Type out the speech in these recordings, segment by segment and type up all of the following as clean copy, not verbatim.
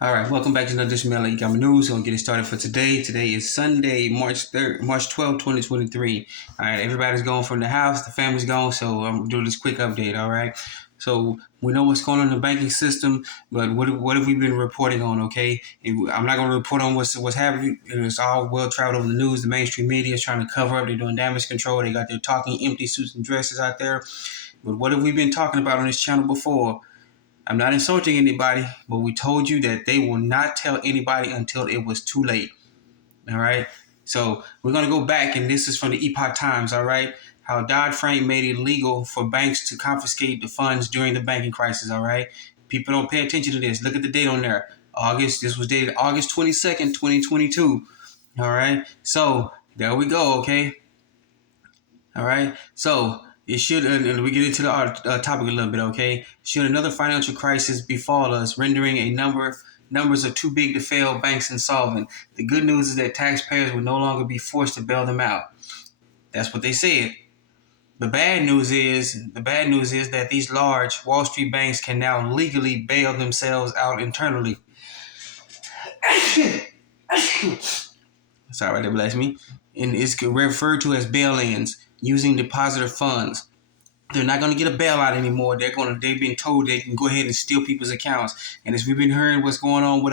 All right, welcome back to another edition of Bailout Economic News. We're going to get it started for today. Today is Sunday, March 12th, 2023. All right, everybody's gone from the house, the family's gone, so I'm doing this quick update, all right? So we know what's going on in the banking system, but what have we been reporting on, okay? I'm not going to report on what's happening. It's all well traveled over the news. The mainstream media is trying to cover up. They're doing damage control. They got their talking empty suits and dresses out there. But what have we been talking about on this channel before? I'm not insulting anybody, but we told you that they will not tell anybody until it was too late. All right. So we're going to go back, and this is from the Epoch Times. All right. How Dodd-Frank made it legal for banks to confiscate the funds during the banking crisis. All right. People don't pay attention to this. Look at the date on there. This was dated August 22nd, 2022. All right. So there we go. Okay. All right. So it should, and we get into the topic a little bit, okay? Should another financial crisis befall us, rendering numbers of too big to fail banks insolvent? The good news is that taxpayers will no longer be forced to bail them out. That's what they said. The bad news is that these large Wall Street banks can now legally bail themselves out internally. Sorry, that bless me. And it's referred to as bail-ins using depositor funds. They're not going to get a bailout anymore. They've been told they can go ahead and steal people's accounts. And as we've been hearing what's going on with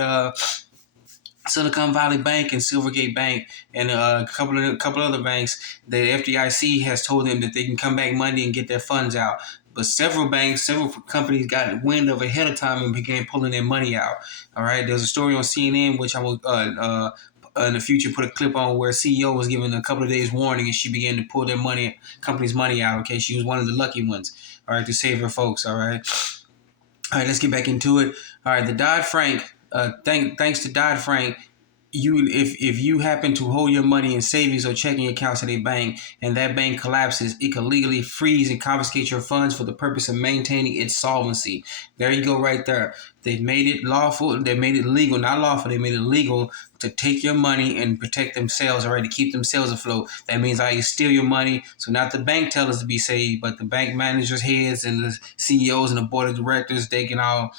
Silicon Valley Bank and Silvergate Bank and a couple other banks, the FDIC has told them that they can come back Monday and get their funds out. But several companies got wind of ahead of time and began pulling their money out. All right, there's a story on CNN, which I will in the future put a clip on, where CEO was given a couple of days warning and she began to pull company's money out. Okay, she was one of the lucky ones. All right, to save her folks. All right, let's get back into it. All right, the Dodd-Frank. Thanks to Dodd-Frank, if you happen to hold your money in savings or checking accounts at a bank and that bank collapses, it can legally freeze and confiscate your funds for the purpose of maintaining its solvency. There you go, right there. They've made it lawful. They made it legal, not lawful. They made it legal to take your money and protect themselves, all right, to keep themselves afloat. That means I steal your money. So not the bank tellers to be saved, but the bank managers' heads and the CEOs and the board of directors, they can all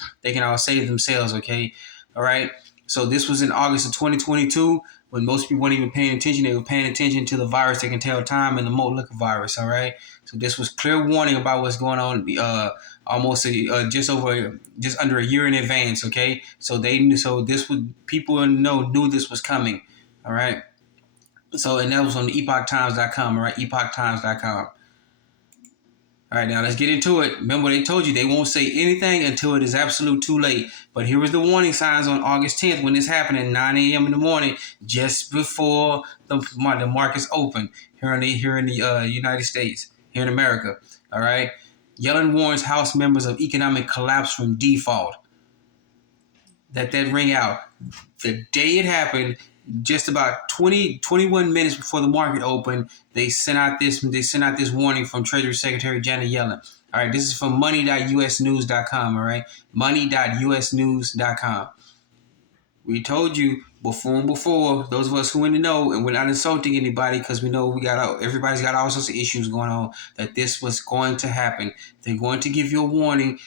save themselves, okay? All right. So this was in August of 2022 when most people weren't even paying attention. They were paying attention to the virus they can tell time and the Molluck virus. All right. So this was clear warning about what's going on. Just under a year in advance. Okay. So people knew this was coming. All right. So, and that was on epochtimes.com. All right. epochtimes.com. All right, now let's get into it. Remember, they told you they won't say anything until it is absolute too late. But here was the warning signs on August 10th when this happened at 9 a.m. in the morning, just before the markets open here in the United States, here in America. All right, Yellen warns House members of economic collapse from default. That ring out. The day it happened, just about 21 minutes before the market opened, they sent out this warning from Treasury Secretary Janet Yellen. All right, this is from money.usnews.com, all right? Money.usnews.com. We told you before, those of us who in the know, and we're not insulting anybody because we know everybody's got all sorts of issues going on, that this was going to happen. They're going to give you a warning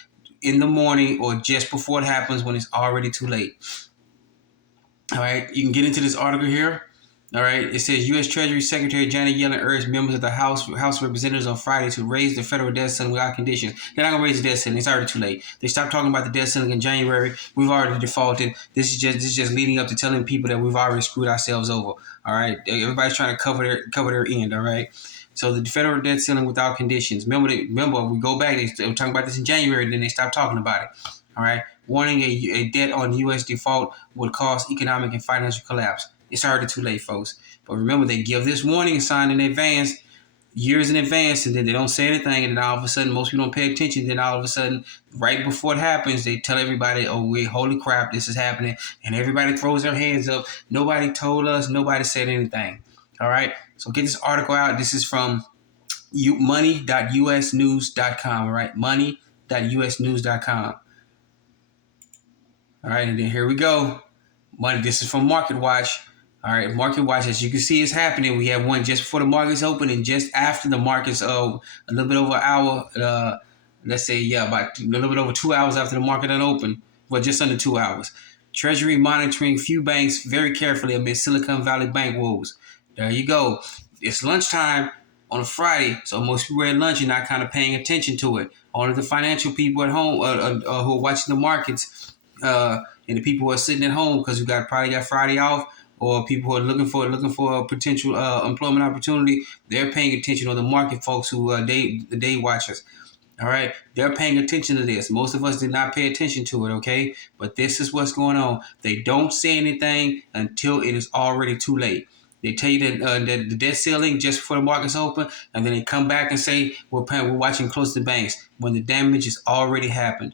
in the morning or just before it happens when it's already too late. All right, you can get into this article here. All right, it says U.S. Treasury Secretary Janet Yellen urged members of the House Representatives on Friday to raise the federal debt ceiling without conditions. They're not going to raise the debt ceiling. It's already too late. They stopped talking about the debt ceiling in January. We've already defaulted. This is just leading up to telling people that we've already screwed ourselves over. All right, everybody's trying to cover their end. All right. So the federal debt ceiling without conditions. Remember, we go back. They were talking about this in January, then they stopped talking about it. All right. Warning a debt on U.S. default would cause economic and financial collapse. It's already too late, folks. But remember, they give this warning sign in advance, years in advance, and then they don't say anything. And then all of a sudden, most people don't pay attention. Then all of a sudden, right before it happens, they tell everybody, oh, wait, holy crap, this is happening. And everybody throws their hands up. Nobody told us. Nobody said anything. All right. So get this article out. This is from money.usnews.com. All right. Money.usnews.com. All right, and then here we go. This is from Market Watch. All right, Market Watch, as you can see, is happening. We have one just before the markets open and just after the markets, a little bit over an hour. About a little bit over 2 hours after the market open. Well, just under 2 hours. Treasury monitoring few banks very carefully amid Silicon Valley bank woes. There you go. It's lunchtime on a Friday, so most people are at lunch and not kind of paying attention to it. Only the financial people at home who are watching the markets, and the people who are sitting at home because you probably got Friday off, or people who are looking for a potential employment opportunity, they're paying attention. Or the market folks who the day watchers. All right, they're paying attention to this. Most of us did not pay attention to it, okay? But this is what's going on. They don't say anything until it is already too late. They tell you that the debt ceiling just before the market's open, and then they come back and say we're watching close to banks when the damage has already happened.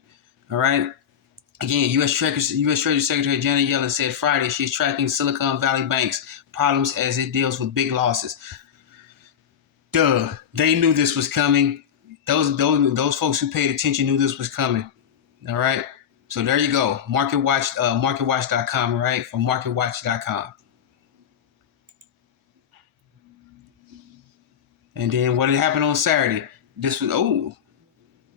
All right. Again, U.S. Treasury Secretary Janet Yellen said Friday she's tracking Silicon Valley banks' problems as it deals with big losses. Duh, they knew this was coming. Those folks who paid attention knew this was coming. All right. So there you go. MarketWatch.com, right? From MarketWatch.com. And then what had happened on Saturday? This was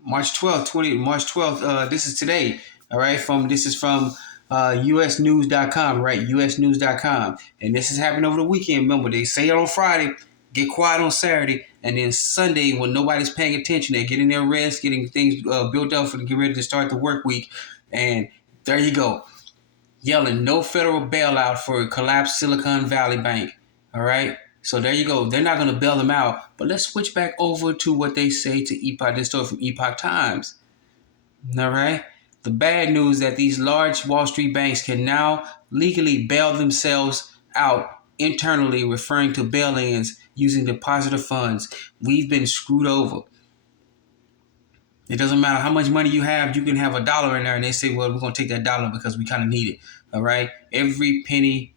March 12th. This is today. All right. This is from usnews.com, right? usnews.com. And this is happening over the weekend. Remember, they say it on Friday, get quiet on Saturday, and then Sunday, when nobody's paying attention, they're getting their rest, getting things built up for to get ready to start the work week. And there you go. Yelling, no federal bailout for collapsed Silicon Valley Bank. All right. So there you go. They're not going to bail them out. But let's switch back over to what they say to Epoch. This story from Epoch Times. All right. The bad news that these large Wall Street banks can now legally bail themselves out internally, referring to bail-ins using depositor funds. We've been screwed over. It doesn't matter how much money you have. You can have $1 in there, and they say, well, we're going to take that dollar because we kind of need it. All right. Every penny,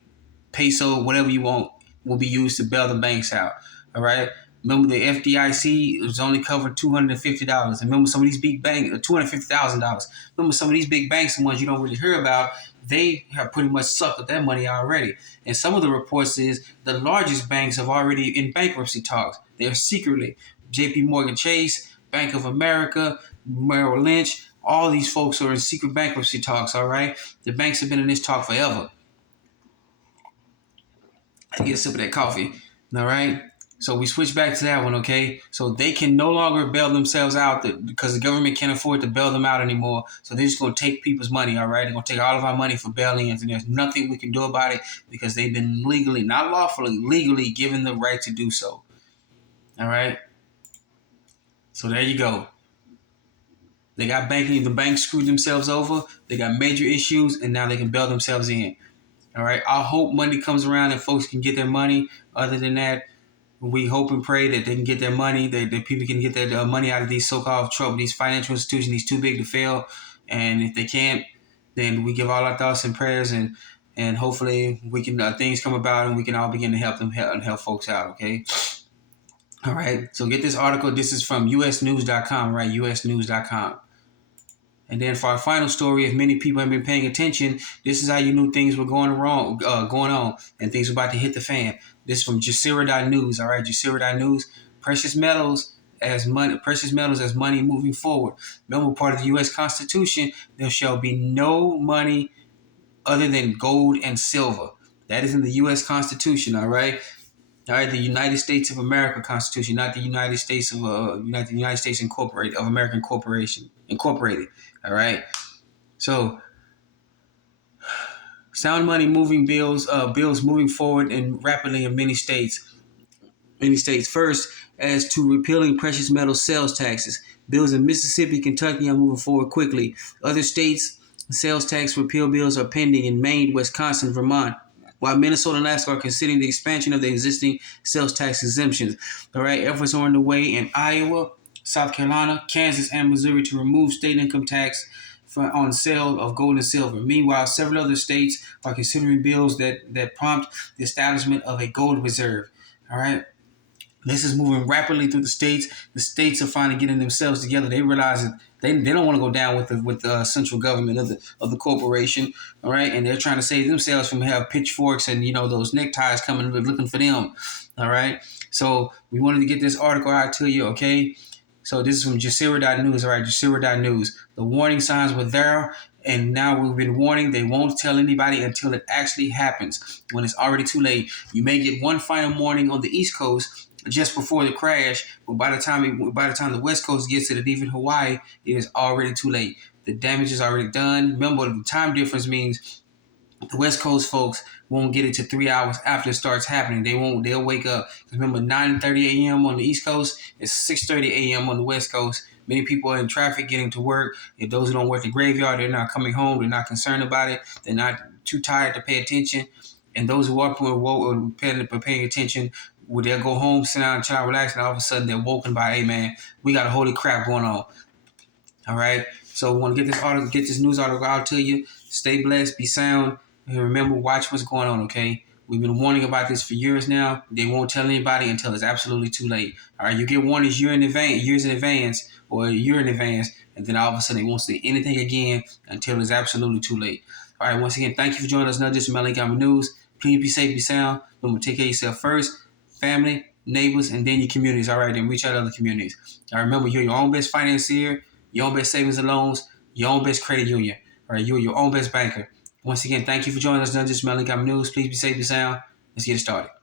peso, whatever you want, will be used to bail the banks out. All right. Remember, the FDIC was only covered $250. And remember, some of these big banks, $250,000. Remember, some of these big banks, the ones you don't really hear about, they have pretty much sucked with that money already. And some of the reports is the largest banks have already in bankruptcy talks. They're secretly. J.P. Morgan Chase, Bank of America, Merrill Lynch, all these folks are in secret bankruptcy talks, all right? The banks have been in this talk forever. I get a sip of that coffee, all right? So we switch back to that one, okay? So they can no longer bail themselves out because the government can't afford to bail them out anymore. So they're just going to take people's money, all right? They're going to take all of our money for bail-ins, and there's nothing we can do about it because they've been legally, not lawfully, legally given the right to do so, all right? So there you go. They got banking, the banks screwed themselves over. They got major issues, and now they can bail themselves in. All right. I hope Monday comes around and folks can get their money. Other than that, we hope and pray that they can get their money, that people can get their money out of these so-called trouble, these financial institutions, these too big to fail. And if they can't, then we give all our thoughts and prayers, and hopefully we can things come about and we can all begin to help them and help folks out. Okay. All right. So get this article. This is from usnews.com, right? usnews.com. And then for our final story, if many people have been paying attention, this is how you knew things were going on, and things were about to hit the fan. This is from Jazeera.news, all right, Jazeera.news. Precious metals as money moving forward. Remember, part of the U.S. Constitution, there shall be no money other than gold and silver. That is in the U.S. Constitution, all right. All right, the United States of America Constitution, not the United States of United States Incorporated of American Corporation Incorporated. All right, so sound money moving bills moving forward and rapidly in many states. First, as to repealing precious metal sales taxes, bills in Mississippi, Kentucky are moving forward quickly. Other states' sales tax repeal bills are pending in Maine, Wisconsin, Vermont, while Minnesota and Alaska are considering the expansion of the existing sales tax exemptions. All right, efforts are underway in Iowa, South Carolina, Kansas, and Missouri to remove state income tax on sale of gold and silver. Meanwhile, several other states are considering bills that prompt the establishment of a gold reserve. All right. This is moving rapidly through the states. The states are finally getting themselves together. They realize that they don't want to go down with the central government of the corporation, all right? And they're trying to save themselves from have pitchforks and those neckties coming looking for them, all right? So we wanted to get this article out to you, okay? So this is from Jazeera.news, all right? Jazeera.news. The warning signs were there And now we've been warning, they won't tell anybody until it actually happens, when it's already too late. You may get one final warning on the East Coast just before the crash, but by the time the West Coast gets it, and even Hawaii, it is already too late. The damage is already done. Remember, the time difference means the West Coast folks won't get it to 3 hours after it starts happening. They'll wake up. Remember, 9:30 a.m. on the East Coast, it's 6:30 a.m. on the West Coast. Many people are in traffic getting to work. If those who don't work the graveyard, they're not coming home. They're not concerned about it. They're not too tired to pay attention. And those who are paying attention, they'll go home, sit down, chill, relax, and all of a sudden they're woken by, hey man, we got a holy crap going on. All right. So we want to get this news article out to you. Stay blessed, be sound, and remember, watch what's going on. Okay. We've been warning about this for years now. They won't tell anybody until it's absolutely too late. All right. You get warnings years in advance, or a year in advance, and then all of a sudden they won't say anything again until it's absolutely too late. All right. Once again, thank you for joining us. Another edition of Melly News. Please be safe, be sound. Remember, take care of yourself first, family, neighbors, and then your communities. All right. Then reach out to other communities. All right. Remember, you're your own best financier, your own best savings and loans, your own best credit union. All right, you're your own best banker. Once again, thank you for joining us. Another edition of Melly News. Please be safe, be sound. Let's get it started.